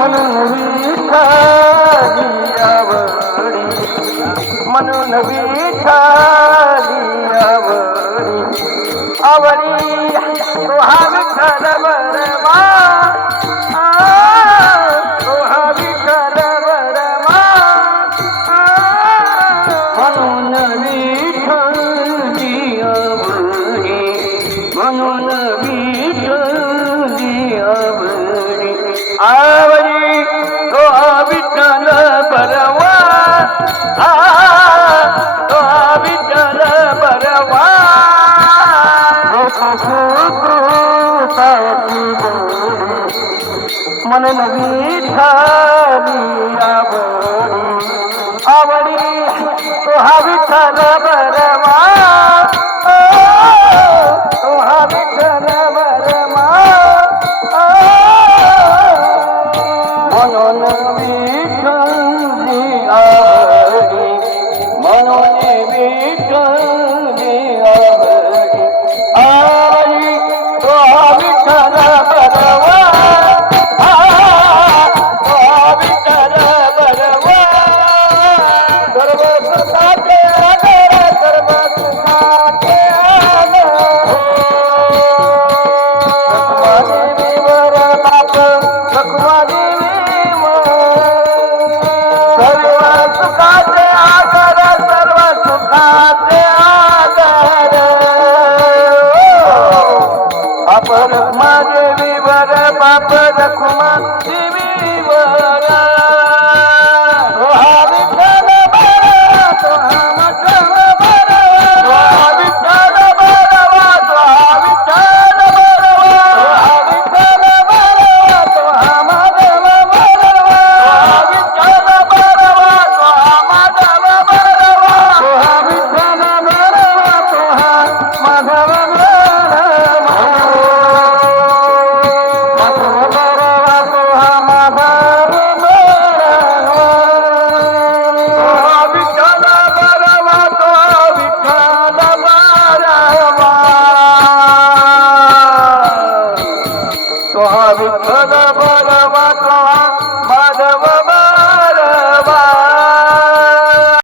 म्हणून विठ्ठली आवडी, म्हणून विठ्ठली आवडी तो हा विठ्ठल बरमा, तो हा विठ्ठल बरमा, म्हणून विठ्ठली आवडी, म्हणून विठ्ठली आवडी, आवडी तो हा विठ्ठल बरमा, तो हा विठ्ठल बरमा, म्हणून विठ्ठली आवडी, तो हा विठ्ठल बरमा, तो हा विठ्ठल बरमा, म्हणून विठ्ठली आवडी, म्हणून विठ्ठली आवडी, आवडी तो हा विठ्ठल बरमा, तो हा विठ्ठल बरमा, सर्व सुखाचे आधार, सर्व सुखाचे आधार, रखुमादेवीवर बाप, रखुमादेवीवर सर्व सुखाचे आधार, सर्व सुखाचे आधार, बाप रखुमादेवीवर, बाप रखुमादेवीवर, तो हा विठ्ठल बरवा, तो हा विठ्ठल बरवा, तो हा विठ्ठल बरवा, तो हा विठ्ठल बरवा, तो हा विठ्ठल बरवा, तो हा माधव बरवा, तो हा विठ्ठल बरवा, तो हा माधव बरवा, तो हा विठ्ठल बरवा, तो हा माधव बरवा, तो हा विठ्ठल बरवा.